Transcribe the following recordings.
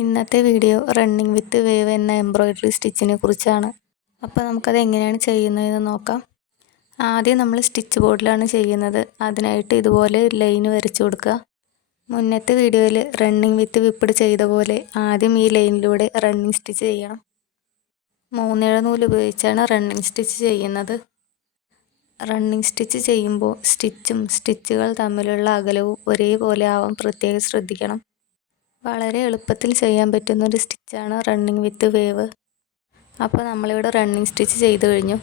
ഇന്നത്തെ video running വിത്ത് wave എന്ന embroidery സ്റ്റിച്ചിനെ കുറിച്ചാണ്. അപ്പോൾ നമുക്കത് എങ്ങനെയാണ് ചെയ്യുന്നതെന്ന് നോക്കാം. ആദ്യം നമ്മൾ സ്റ്റിച്ച് ബോർഡിലാണ് ചെയ്യുന്നത്. അതിനായിട്ട് ഇതുപോലെ ലൈൻ വരച്ചു കൊടുക്കുക. മുന്നത്തെ വീഡിയോയിൽ റണ്ണിങ് വിത്ത് വിപ്പിഡ് ചെയ്ത പോലെ ആദ്യം ഈ ലൈനിലൂടെ റണ്ണിങ് സ്റ്റിച്ച് ചെയ്യണം. 3 നൂല് ഉപയോഗിച്ചാണ് റണ്ണിങ് സ്റ്റിച്ച് ചെയ്യുന്നത്. റണ്ണിങ് സ്റ്റിച്ച് ചെയ്യുമ്പോൾ സ്റ്റിച്ചുകൾ തമ്മിലുള്ള അകലവും ഒരേപോലെ ആവാൻ പ്രത്യേകം ശ്രദ്ധിക്കണം. വളരെ എളുപ്പത്തിൽ ചെയ്യാൻ പറ്റുന്നൊരു സ്റ്റിച്ചാണ് റണ്ണിങ് വിത്ത് വേവ്. അപ്പോൾ നമ്മളിവിടെ റണ്ണിങ് സ്റ്റിച്ച് ചെയ്ത് കഴിഞ്ഞു.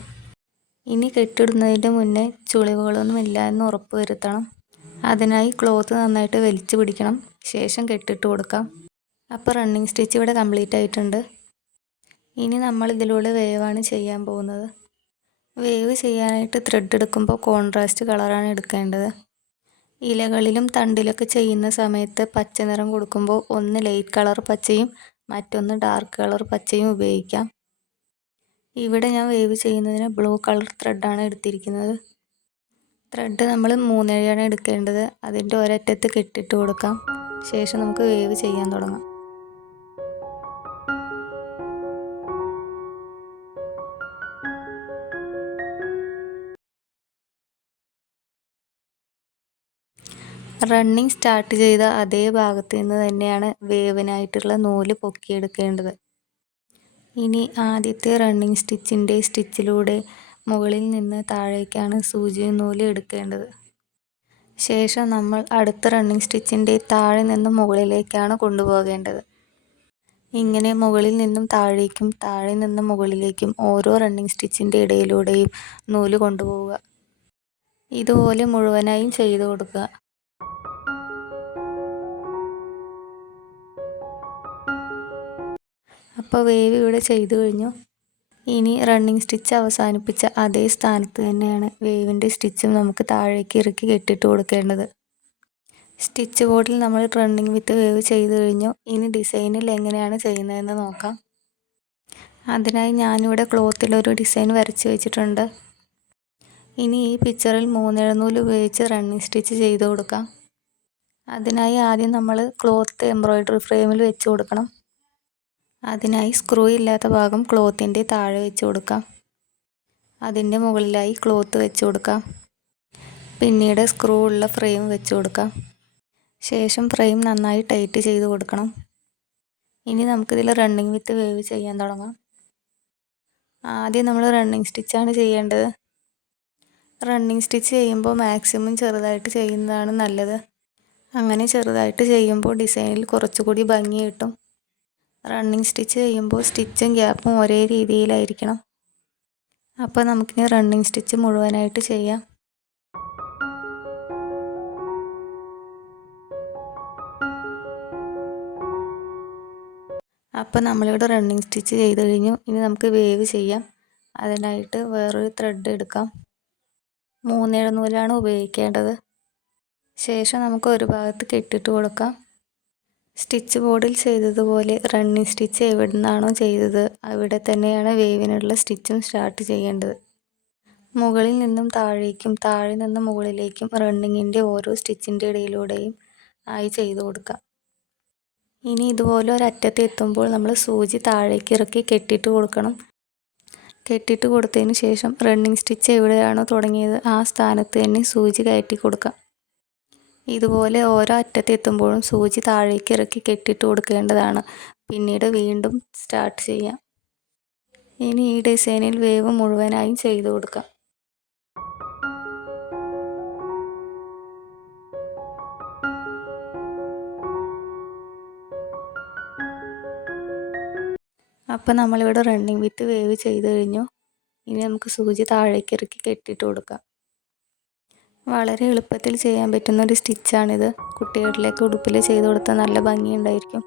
ഇനി കെട്ടിടുന്നതിൻ്റെ മുന്നേ ചുളിവുകളൊന്നും ഇല്ല എന്ന് ഉറപ്പ് വരുത്തണം. അതിനായി ക്ലോത്ത് നന്നായിട്ട് വലിച്ചു പിടിക്കണം. ശേഷം കെട്ടിട്ട് കൊടുക്കാം. അപ്പോൾ റണ്ണിങ് സ്റ്റിച്ച് ഇവിടെ കംപ്ലീറ്റ് ആയിട്ടുണ്ട്. ഇനി നമ്മൾ ഇതിലൂടെ വേവാണ് ചെയ്യാൻ പോകുന്നത്. വേവ് ചെയ്യാനായിട്ട് ത്രെഡ് എടുക്കുമ്പോൾ കോൺട്രാസ്റ്റ് കളറാണ് എടുക്കേണ്ടത്. ഇലകളിലും തണ്ടിലൊക്കെ ചെയ്യുന്ന സമയത്ത് പച്ച നിറം കൊടുക്കുമ്പോൾ ഒന്ന് ലൈറ്റ് കളർ പച്ചയും മറ്റൊന്ന് ഡാർക്ക് കളർ പച്ചയും ഉപയോഗിക്കാം. ഇവിടെ ഞാൻ വേവ് ചെയ്യുന്നതിന് ബ്ലൂ കളർ ത്രെഡാണ് എടുത്തിരിക്കുന്നത്. ത്രെഡ് നമ്മൾ 3/7 എടുക്കേണ്ടത്. അതിൻ്റെ ഒരറ്റത്ത് കെട്ടിട്ട് കൊടുക്കാം. ശേഷം നമുക്ക് വേവ് ചെയ്യാൻ തുടങ്ങാം. റണ്ണിങ് സ്റ്റാർട്ട് ചെയ്ത അതേ ഭാഗത്ത് നിന്ന് തന്നെയാണ് വേവിനായിട്ടുള്ള നൂല് പൊക്കിയെടുക്കേണ്ടത്. ഇനി ആദ്യത്തെ റണ്ണിങ് സ്റ്റിച്ചിലൂടെ മുകളിൽ നിന്ന് താഴേക്കാണ് സൂചി നൂല് എടുക്കേണ്ടത്. ശേഷം നമ്മൾ അടുത്ത റണ്ണിങ് സ്റ്റിച്ചിൻ്റെ താഴെ നിന്നും മുകളിലേക്കാണ് കൊണ്ടുപോകേണ്ടത്. ഇങ്ങനെ മുകളിൽ നിന്നും താഴേക്കും താഴെ നിന്നും മുകളിലേക്കും ഓരോ റണ്ണിങ് സ്റ്റിച്ചിൻ്റെ ഇടയിലൂടെയും നൂല് കൊണ്ടുപോവുക. ഇതുപോലെ മുഴുവനായും ചെയ്തു കൊടുക്കുക. അപ്പോൾ വേവ് ഇവിടെ ചെയ്തു കഴിഞ്ഞു. ഇനി റണ്ണിങ് സ്റ്റിച്ച് അവസാനിപ്പിച്ച അതേ സ്ഥാനത്ത് തന്നെയാണ് വേവിൻ്റെ സ്റ്റിച്ചും നമുക്ക് താഴേക്ക് ഇറക്കി കെട്ടിട്ട് കൊടുക്കേണ്ടത്. സ്റ്റിച്ച് ബോർഡിൽ നമ്മൾ റണ്ണിങ് വിത്ത് വേവ് ചെയ്തു കഴിഞ്ഞു. ഇനി ഡിസൈനിൽ എങ്ങനെയാണ് ചെയ്യുന്നതെന്ന് നോക്കാം. അതിനായി ഞാനിവിടെ ക്ലോത്തിലൊരു ഡിസൈൻ വരച്ച് വെച്ചിട്ടുണ്ട്. ഇനി ഈ പിക്ചറിൽ 3/7 നൂല് ഉപയോഗിച്ച് റണ്ണിങ് സ്റ്റിച്ച് ചെയ്ത് കൊടുക്കാം. അതിനായി ആദ്യം നമ്മൾ ക്ലോത്ത് എംബ്രോയ്ഡറി ഫ്രെയിമിൽ വെച്ച് കൊടുക്കണം. അതിനായി സ്ക്രൂ ഇല്ലാത്ത ഭാഗം ക്ലോത്തിൻ്റെ താഴെ വെച്ച് കൊടുക്കാം. അതിൻ്റെ മുകളിലായി ക്ലോത്ത് വെച്ച് കൊടുക്കാം. പിന്നീട് സ്ക്രൂ ഉള്ള ഫ്രെയിം വെച്ച് കൊടുക്കാം. ശേഷം ഫ്രെയിം നന്നായി ടൈറ്റ് ചെയ്ത് കൊടുക്കണം. ഇനി നമുക്കിതിൽ റണ്ണിങ് വിത്ത് വേവ് ചെയ്യാൻ തുടങ്ങാം. ആദ്യം നമ്മൾ റണ്ണിങ് സ്റ്റിച്ചാണ് ചെയ്യേണ്ടത്. റണ്ണിങ് സ്റ്റിച്ച് ചെയ്യുമ്പോൾ മാക്സിമം ചെറുതായിട്ട് ചെയ്യുന്നതാണ് നല്ലത്. അങ്ങനെ ചെറുതായിട്ട് ചെയ്യുമ്പോൾ ഡിസൈനിൽ കുറച്ചുകൂടി ഭംഗി കിട്ടും. റണ്ണിങ് സ്റ്റിച്ച് ചെയ്യുമ്പോൾ സ്റ്റിച്ചും ഗ്യാപ്പും ഒരേ രീതിയിലായിരിക്കണം. അപ്പോൾ നമുക്കിനി റണ്ണിങ് സ്റ്റിച്ച് മുഴുവനായിട്ട് ചെയ്യാം. അപ്പോൾ നമ്മളിവിടെ റണ്ണിങ് സ്റ്റിച്ച് ചെയ്ത് കഴിഞ്ഞു. ഇനി നമുക്ക് വേവ് ചെയ്യാം. അതിനായിട്ട് വേറൊരു ത്രെഡ് എടുക്കാം. 3/7 നൂലാണ് ഉപയോഗിക്കേണ്ടത്. ശേഷം നമുക്ക് ഒരു ഭാഗത്ത് കെട്ടിട്ട് കൊടുക്കാം. സ്റ്റിച്ച് ബോർഡിൽ ചെയ്തതുപോലെ റണ്ണിങ് സ്റ്റിച്ച് എവിടെ നിന്നാണോ ചെയ്തത് അവിടെ തന്നെയാണ് വേവിനുള്ള സ്റ്റിച്ചും സ്റ്റാർട്ട് ചെയ്യേണ്ടത്. മുകളിൽ നിന്നും താഴേക്കും താഴെ നിന്നും മുകളിലേക്കും റണ്ണിങ്ങിൻ്റെ ഓരോ സ്റ്റിച്ചിൻ്റെ ഇടയിലൂടെയും ആയി ചെയ്ത് കൊടുക്കാം. ഇനി ഇതുപോലെ ഒരറ്റത്ത് എത്തുമ്പോൾ നമ്മൾ സൂചി താഴേക്ക് ഇറക്കി കെട്ടിട്ട് കൊടുക്കണം. കെട്ടിട്ട് കൊടുത്തതിന് ശേഷം റണ്ണിങ് സ്റ്റിച്ച് എവിടെയാണോ തുടങ്ങിയത് ആ സ്ഥാനത്ത് തന്നെ സൂചി കയറ്റി കൊടുക്കാം. ഇതുപോലെ ഓരോ അറ്റത്ത് എത്തുമ്പോഴും സൂചി താഴേക്ക് ഇറക്കി കെട്ടിട്ട് കൊടുക്കേണ്ടതാണ്. പിന്നീട് വീണ്ടും സ്റ്റാർട്ട് ചെയ്യാം. ഇനി ഈ ഡിസൈനിൽ വേവ് മുഴുവനായും ചെയ്തു കൊടുക്കാം. അപ്പോൾ നമ്മളിവിടെ റണ്ണിങ് വിത്ത് വേവ് ചെയ്ത് കഴിഞ്ഞു. ഇനി നമുക്ക് സൂചി താഴേക്ക് ഇറക്കി കെട്ടിട്ട് കൊടുക്കാം. വളരെ എളുപ്പത്തിൽ ചെയ്യാൻ പറ്റുന്ന ഒരു സ്റ്റിച്ചാണിത്. കുട്ടികളിലേക്ക് ഉടുപ്പിൽ ചെയ്ത് കൊടുത്താൽ നല്ല ഭംഗിയുണ്ടായിരിക്കും.